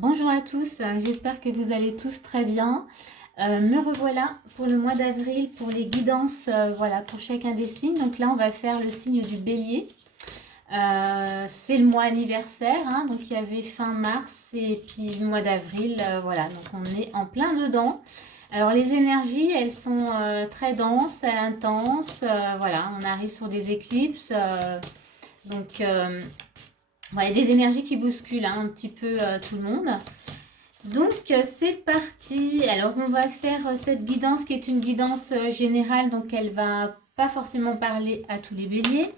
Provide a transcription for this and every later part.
Bonjour à tous, j'espère que vous allez tous très bien. Me revoilà pour le mois d'avril, pour les guidances, voilà, pour chacun des signes. Donc là, on va faire le signe du bélier. C'est le mois anniversaire, hein, donc il y avait fin mars et puis le mois d'avril, voilà, donc on est en plein dedans. Alors les énergies, elles sont très denses, intenses, voilà, on arrive sur des éclipses, donc voilà, des énergies qui bousculent hein, un petit peu tout le monde. Donc c'est parti. Alors on va faire cette guidance qui est une guidance générale, donc elle va pas forcément parler à tous les béliers.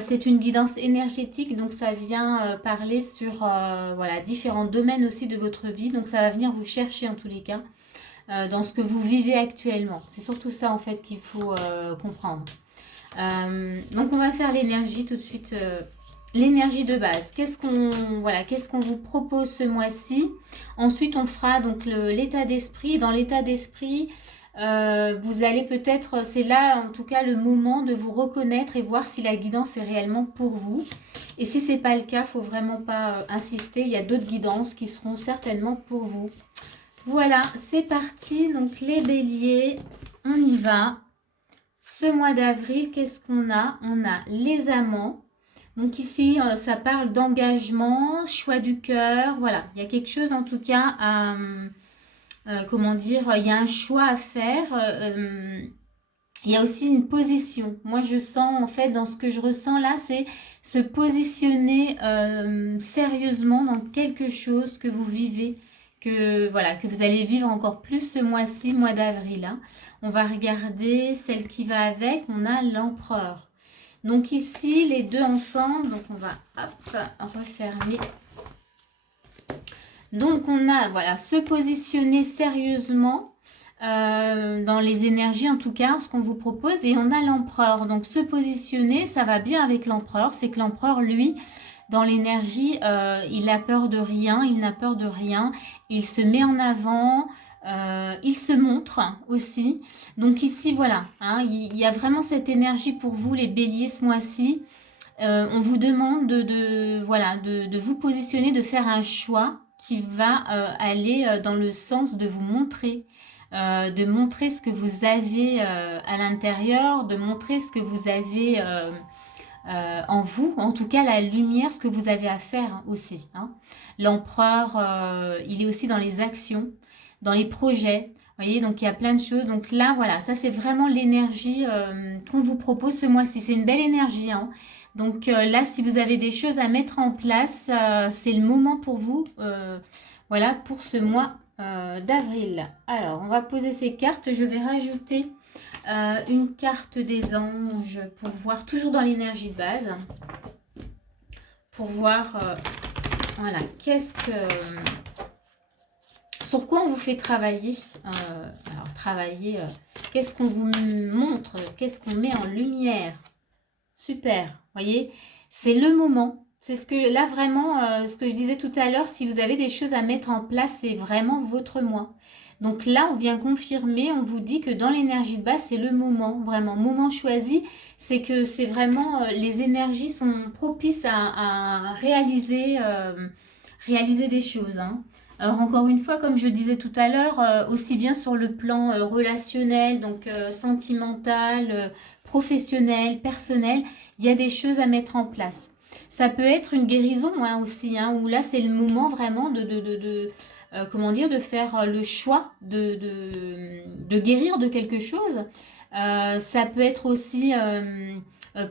C'est une guidance énergétique, donc ça vient parler sur voilà, différents domaines aussi de votre vie. Donc ça va venir vous chercher en tous les cas dans ce que vous vivez actuellement. C'est surtout ça en fait qu'il faut comprendre. Donc on va faire l'énergie tout de suite. L'énergie de base. Qu'est-ce qu'on vous propose ce mois-ci? Ensuite, on fera donc l'état d'esprit. Dans l'état d'esprit, vous allez peut-être, c'est là en tout cas le moment de vous reconnaître et voir si la guidance est réellement pour vous. Et si c'est pas le cas, faut vraiment pas insister. Il y a d'autres guidances qui seront certainement pour vous. Voilà, c'est parti. Donc les béliers, on y va. Ce mois d'avril, qu'est-ce qu'on a? On a les amants. Donc ici, ça parle d'engagement, choix du cœur, voilà. Il y a quelque chose en tout cas à, comment dire, il y a un choix à faire. Il y a aussi une position. Moi, je sens en fait dans ce que je ressens là, c'est se positionner sérieusement dans quelque chose que vous vivez, que voilà, que vous allez vivre encore plus ce mois-ci, mois d'avril. Hein. On va regarder celle qui va avec. On a l'empereur. Donc ici, les deux ensemble, donc on va refermer. Donc on a, voilà, se positionner sérieusement dans les énergies, en tout cas, ce qu'on vous propose. Et on a l'empereur. Donc se positionner, ça va bien avec l'empereur. C'est que l'empereur, lui, dans l'énergie, il a peur de rien, il n'a peur de rien. Il se met en avant. Il se montre aussi. Donc ici, voilà, hein, il y a vraiment cette énergie pour vous, les béliers, ce mois-ci. On vous demande voilà, de vous positionner, de faire un choix qui va aller dans le sens de vous montrer, de montrer ce que vous avez à l'intérieur, de montrer ce que vous avez en vous, en tout cas la lumière, ce que vous avez à faire aussi. Hein. L'empereur, il est aussi dans les actions, dans les projets. Vous voyez, donc il y a plein de choses. Donc là, voilà, ça c'est vraiment l'énergie qu'on vous propose ce mois-ci. C'est une belle énergie. Hein. Donc là, si vous avez des choses à mettre en place, c'est le moment pour vous. Voilà, pour ce mois d'avril. Alors, on va poser ces cartes. Je vais rajouter une carte des anges pour voir, toujours dans l'énergie de base, pour voir, voilà, sur quoi on vous fait travailler. Alors, travailler, qu'est-ce qu'on vous montre, qu'est-ce qu'on met en lumière. Super, voyez, c'est le moment. C'est ce que, là vraiment, ce que je disais tout à l'heure, si vous avez des choses à mettre en place, c'est vraiment votre mois. Donc là, on vient confirmer, on vous dit que dans l'énergie de base, c'est le moment, vraiment, moment choisi. C'est que c'est vraiment, les énergies sont propices à réaliser des choses. Hein. Alors encore une fois, comme je disais tout à l'heure, aussi bien sur le plan relationnel, donc sentimental, professionnel, personnel, il y a des choses à mettre en place. Ça peut être une guérison hein, aussi, hein, où là c'est le moment vraiment comment dire, de faire le choix de guérir de quelque chose. Ça peut être aussi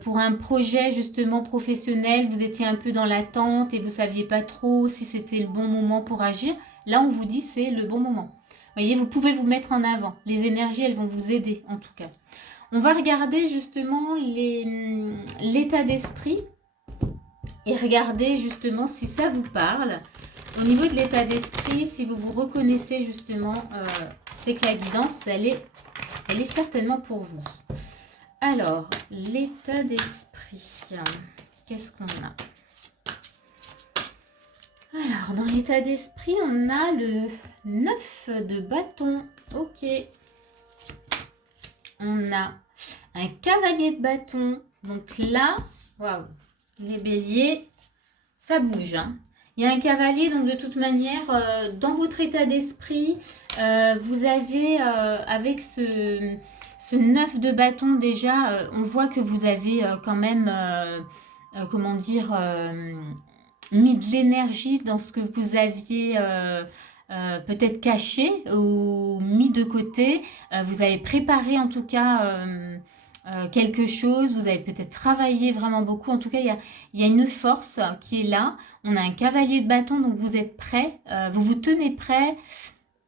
pour un projet justement professionnel, vous étiez un peu dans l'attente et vous ne saviez pas trop si c'était le bon moment pour agir. Là, on vous dit c'est le bon moment. Vous voyez, vous pouvez vous mettre en avant. Les énergies, elles vont vous aider en tout cas. On va regarder justement l'état d'esprit et regarder justement si ça vous parle. Au niveau de l'état d'esprit, si vous vous reconnaissez justement, c'est que la guidance, elle est certainement pour vous. Alors, l'état d'esprit, qu'est-ce qu'on a? Alors, dans l'état d'esprit, on a le 9 de bâton. Ok. On a un cavalier de bâton. Donc là, waouh, les béliers, ça bouge. Hein. Il y a un cavalier, donc de toute manière, dans votre état d'esprit, vous avez, avec ce 9 de bâton déjà, on voit que vous avez quand même, comment dire, mis de l'énergie dans ce que vous aviez peut-être caché ou mis de côté. Vous avez préparé en tout cas quelque chose, vous avez peut-être travaillé vraiment beaucoup. En tout cas, il y a une force qui est là. On a un cavalier de bâton, donc vous êtes prêt, vous vous tenez prêt.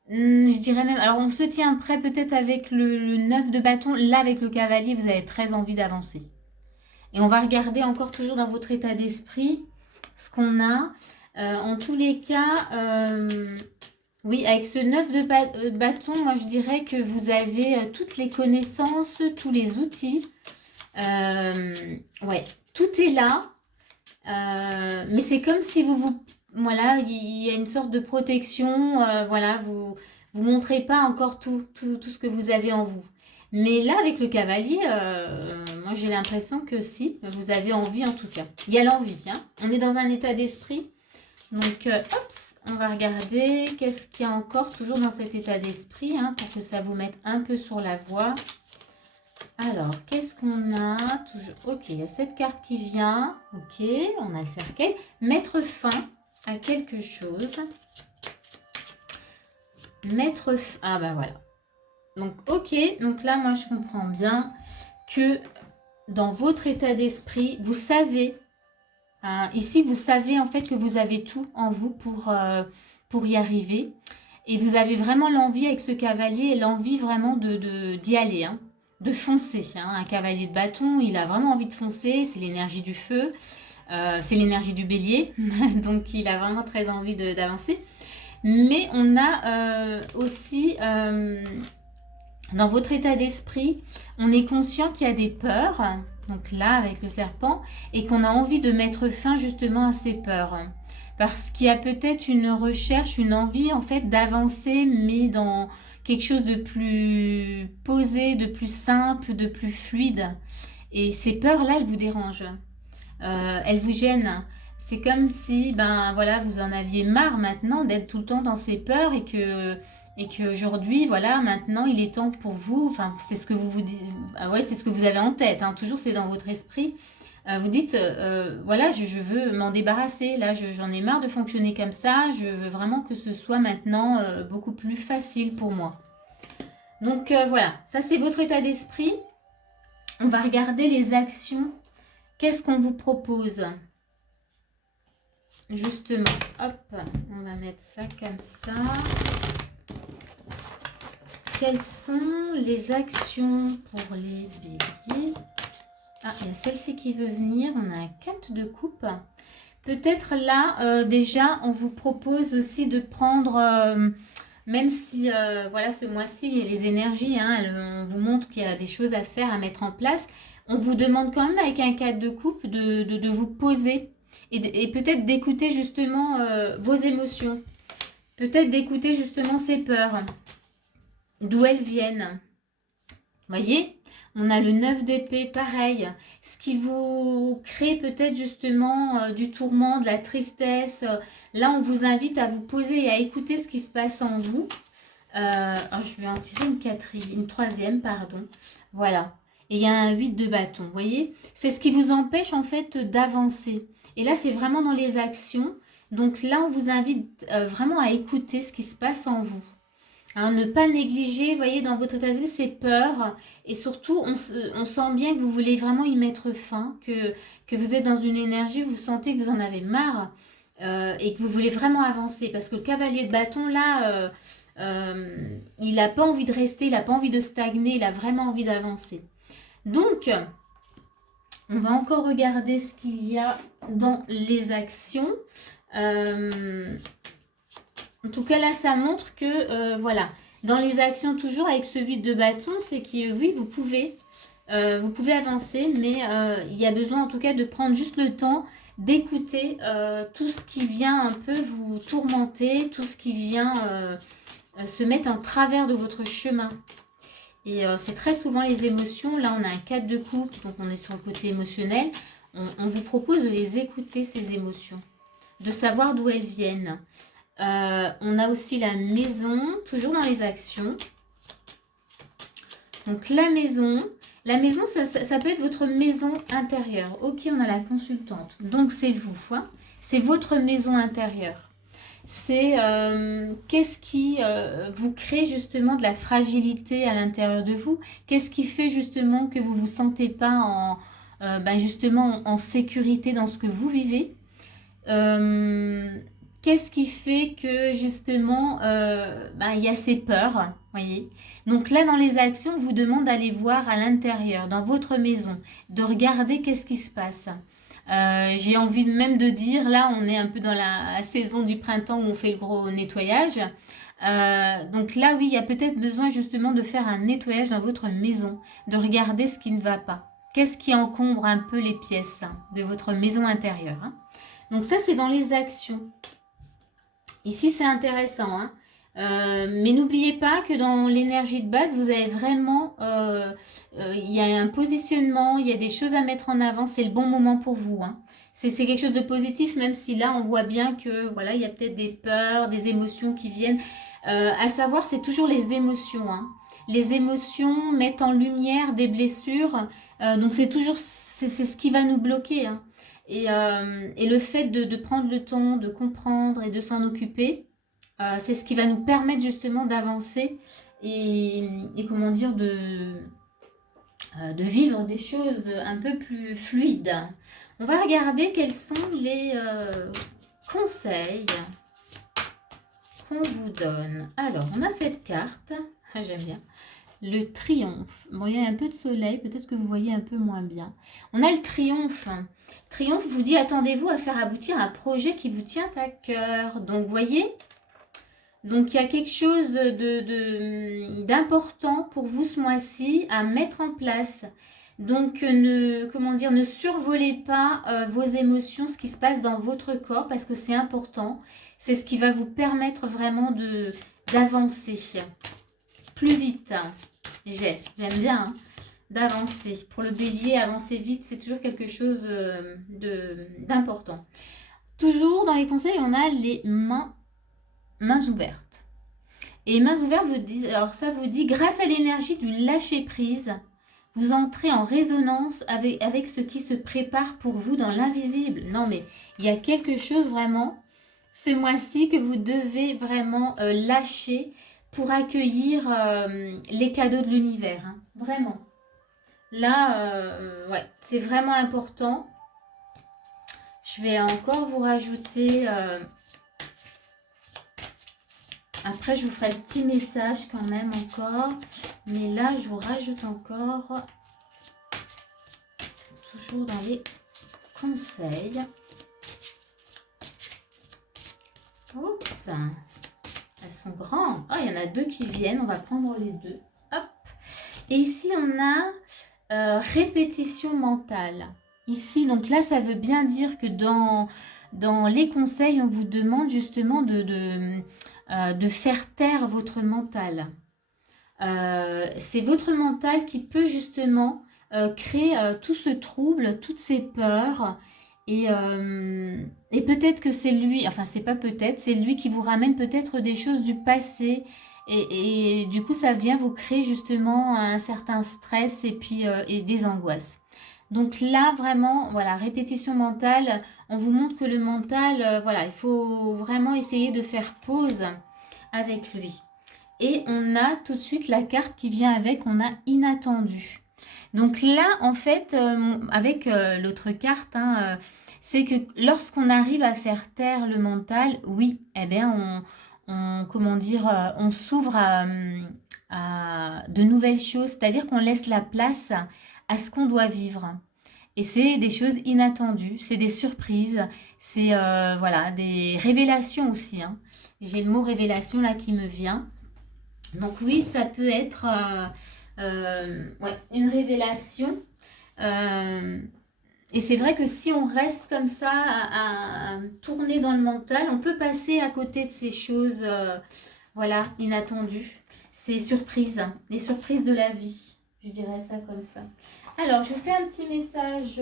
Je dirais même, alors on se tient prêt peut-être avec le 9 de bâton. Là, avec le cavalier, vous avez très envie d'avancer. Et on va regarder encore toujours dans votre état d'esprit ce qu'on a. En tous les cas, oui, avec ce 9 de bâton, moi je dirais que vous avez toutes les connaissances, tous les outils. Ouais, tout est là. Mais c'est comme si voilà, il y a une sorte de protection. Voilà, vous montrez pas encore tout ce que vous avez en vous. Mais là, avec le cavalier, moi j'ai l'impression que si, vous avez envie en tout cas. Il y a l'envie, hein. On est dans un état d'esprit. Donc, hop, on va regarder qu'est-ce qu'il y a encore toujours dans cet état d'esprit, hein, pour que ça vous mette un peu sur la voie. Alors, qu'est-ce qu'on a toujours? Ok, il y a cette carte qui vient. Ok, on a le cercueil. Mettre fin à quelque chose. Mettre fin... Ah ben voilà. Donc, ok. Donc là, moi, je comprends bien que dans votre état d'esprit, vous savez... Hein, ici, vous savez en fait que vous avez tout en vous pour y arriver. Et vous avez vraiment l'envie avec ce cavalier, l'envie vraiment d'y aller, hein, de foncer. Hein. Un cavalier de bâton, il a vraiment envie de foncer, c'est l'énergie du feu, c'est l'énergie du bélier, donc il a vraiment très envie d'avancer. Mais on a aussi, dans votre état d'esprit, on est conscient qu'il y a des peurs, donc là avec le serpent, et qu'on a envie de mettre fin justement à ces peurs. Parce qu'il y a peut-être une recherche, une envie en fait d'avancer, mais dans quelque chose de plus posé, de plus simple, de plus fluide. Et ces peurs-là, elles vous dérangent, elles vous gênent. C'est comme si, ben voilà, vous en aviez marre maintenant d'être tout le temps dans ces peurs et qu'aujourd'hui, voilà, maintenant, il est temps pour vous. Enfin, c'est ce que vous dites, ah ouais, c'est ce que vous avez en tête. Hein, toujours, c'est dans votre esprit. Vous dites, voilà, je veux m'en débarrasser. Là, j'en ai marre de fonctionner comme ça. Je veux vraiment que ce soit maintenant beaucoup plus facile pour moi. Donc, voilà, ça, c'est votre état d'esprit. On va regarder les actions. Qu'est-ce qu'on vous propose ? Justement, hop, on va mettre ça comme ça. Quelles sont les actions pour les béliers? Ah, il y a celle-ci qui veut venir. On a un 4 de coupe. Peut-être là, déjà, on vous propose aussi de prendre, même si, voilà, ce mois-ci, les énergies, hein, on vous montre qu'il y a des choses à faire, à mettre en place. On vous demande quand même, avec un 4 de coupe, de vous poser et peut-être d'écouter justement vos émotions. Peut-être d'écouter justement ces peurs, d'où elles viennent. Voyez, on a le 9 d'épée, pareil. Ce qui vous crée peut-être justement du tourment, de la tristesse. Là, on vous invite à vous poser et à écouter ce qui se passe en vous. Je vais en tirer une troisième, pardon. Voilà. Et il y a un 8 de bâton, vous voyez. C'est ce qui vous empêche en fait d'avancer. Et là, c'est vraiment dans les actions. Donc là, on vous invite vraiment à écouter ce qui se passe en vous. Hein, ne pas négliger, vous voyez, dans votre état d'esprit, ces peurs. Et surtout, on sent bien que vous voulez vraiment y mettre fin, que vous êtes dans une énergie, vous sentez que vous en avez marre et que vous voulez vraiment avancer. Parce que le cavalier de bâton, là, il n'a pas envie de rester, il n'a pas envie de stagner, il a vraiment envie d'avancer. Donc, on va encore regarder ce qu'il y a dans les actions. En tout cas, là, ça montre que, voilà, dans les actions, toujours avec ce 8 de bâton, c'est que, oui, vous pouvez avancer, mais il y a besoin, en tout cas, de prendre juste le temps d'écouter tout ce qui vient un peu vous tourmenter, tout ce qui vient se mettre en travers de votre chemin. Et c'est très souvent les émotions. Là, on a un 4 de coupe, donc on est sur le côté émotionnel. On vous propose de les écouter, ces émotions. de savoir d'où elles viennent. On a aussi la maison, toujours dans les actions. Donc la maison, ça peut être votre maison intérieure. Ok, on a la consultante. Donc c'est vous, hein. C'est votre maison intérieure. C'est qu'est-ce qui vous crée justement de la fragilité à l'intérieur de vous? Qu'est-ce qui fait justement que vous ne vous sentez pas justement en sécurité dans ce que vous vivez? Qu'est-ce qui fait que justement il y a ces peurs, voyez? Donc là, dans les actions, on vous demande d'aller voir à l'intérieur, dans votre maison, de regarder qu'est-ce qui se passe. J'ai envie même de dire, là, on est un peu dans la saison du printemps où on fait le gros nettoyage. Donc là, oui, il y a peut-être besoin justement de faire un nettoyage dans votre maison, de regarder ce qui ne va pas. Qu'est-ce qui encombre un peu les pièces de votre maison intérieure, hein? Donc ça, c'est dans les actions. Ici, c'est intéressant, hein. Mais n'oubliez pas que dans l'énergie de base, vous avez vraiment... il y a un positionnement, il y a des choses à mettre en avant. C'est le bon moment pour vous, hein. C'est quelque chose de positif, même si là, on voit bien que voilà, il y a peut-être des peurs, des émotions qui viennent. À savoir, c'est toujours les émotions, hein. Les émotions mettent en lumière des blessures. Donc, c'est toujours... C'est ce qui va nous bloquer, hein. Et le fait de prendre le temps, de comprendre et de s'en occuper, c'est ce qui va nous permettre justement d'avancer et comment dire, de vivre des choses un peu plus fluides. On va regarder quels sont les conseils qu'on vous donne. Alors, on a cette carte, j'aime bien. Le triomphe. Bon, il y a un peu de soleil, peut-être que vous voyez un peu moins bien. On a le triomphe. Triomphe vous dit, attendez-vous à faire aboutir un projet qui vous tient à cœur. Donc, vous voyez, donc il y a quelque chose d'important pour vous ce mois-ci à mettre en place. Donc, ne survolez pas vos émotions, ce qui se passe dans votre corps, parce que c'est important. C'est ce qui va vous permettre vraiment d'avancer plus vite. J'aime bien, hein, d'avancer. Pour le bélier, avancer vite, c'est toujours quelque chose d'important. Toujours dans les conseils, on a les mains ouvertes. Et mains ouvertes, alors ça vous dit, grâce à l'énergie du lâcher-prise, vous entrez en résonance avec ce qui se prépare pour vous dans l'invisible. Non, mais il y a quelque chose vraiment, ce mois-ci, que vous devez vraiment lâcher pour accueillir les cadeaux de l'univers, hein. Vraiment. Là, ouais, c'est vraiment important. Je vais encore vous rajouter... après, je vous ferai le petit message quand même encore. Mais là, je vous rajoute encore... toujours dans les conseils. Oups. Elles sont grandes. Oh, il y en a deux qui viennent. On va prendre les deux. Hop. Et ici, on a répétition mentale. Ici, donc là, ça veut bien dire que dans les conseils, on vous demande justement de faire taire votre mental. C'est votre mental qui peut justement créer tout ce trouble, toutes ces peurs. Et peut-être que c'est lui, enfin c'est pas peut-être, c'est lui qui vous ramène peut-être des choses du passé. Et du coup, ça vient vous créer justement un certain stress et puis et des angoisses. Donc là, vraiment, voilà, répétition mentale, on vous montre que le mental, voilà, il faut vraiment essayer de faire pause avec lui. Et on a tout de suite la carte qui vient avec, on a inattendu. Donc là, en fait, avec l'autre carte, hein, c'est que lorsqu'on arrive à faire taire le mental, oui, eh bien, comment dire, on s'ouvre à de nouvelles choses, c'est-à-dire qu'on laisse la place à ce qu'on doit vivre. Et c'est des choses inattendues, c'est des surprises, c'est voilà, des révélations aussi, hein. J'ai le mot révélation là qui me vient. Donc oui, ça peut être ouais, une révélation. Et c'est vrai que si on reste comme ça à tourner dans le mental, on peut passer à côté de ces choses voilà, inattendues. Ces surprises, les surprises de la vie. Je dirais ça comme ça. Alors, je vous fais un petit message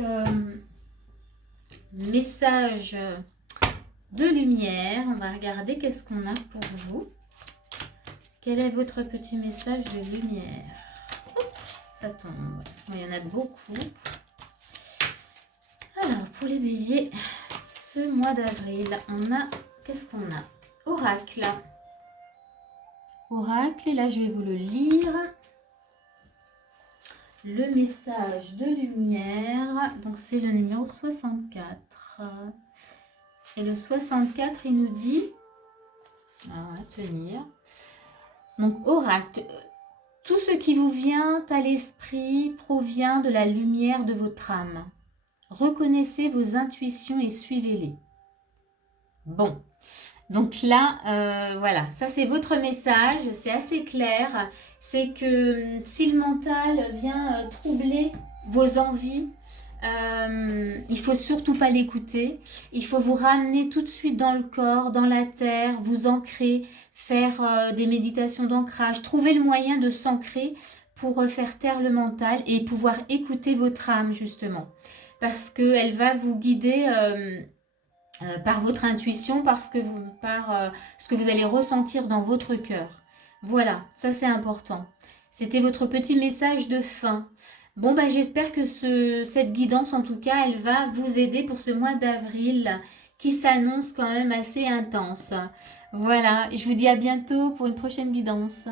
de lumière. On va regarder qu'est-ce qu'on a pour vous. Quel est votre petit message de lumière? Oups, ça tombe. Bon, il y en a beaucoup. Alors, pour les béliers, ce mois d'avril, on a... Qu'est-ce qu'on a? Oracle. Oracle, et là, je vais vous le lire. Le message de lumière, donc c'est le numéro 64. Et le 64, il nous dit... Alors, on va tenir. Donc, oracle, tout ce qui vous vient à l'esprit provient de la lumière de votre âme. Reconnaissez vos intuitions et suivez-les. Bon, donc là, voilà, ça c'est votre message, c'est assez clair. C'est que si le mental vient troubler vos envies, il faut surtout pas l'écouter. Il faut vous ramener tout de suite dans le corps, dans la terre, vous ancrer, faire des méditations d'ancrage, trouver le moyen de s'ancrer pour faire taire le mental et pouvoir écouter votre âme justement. Parce qu'elle va vous guider par votre intuition, par ce que vous allez ressentir dans votre cœur. Voilà, ça c'est important. C'était votre petit message de fin. Bon, bah, j'espère que cette guidance, en tout cas, elle va vous aider pour ce mois d'avril qui s'annonce quand même assez intense. Voilà, je vous dis à bientôt pour une prochaine guidance.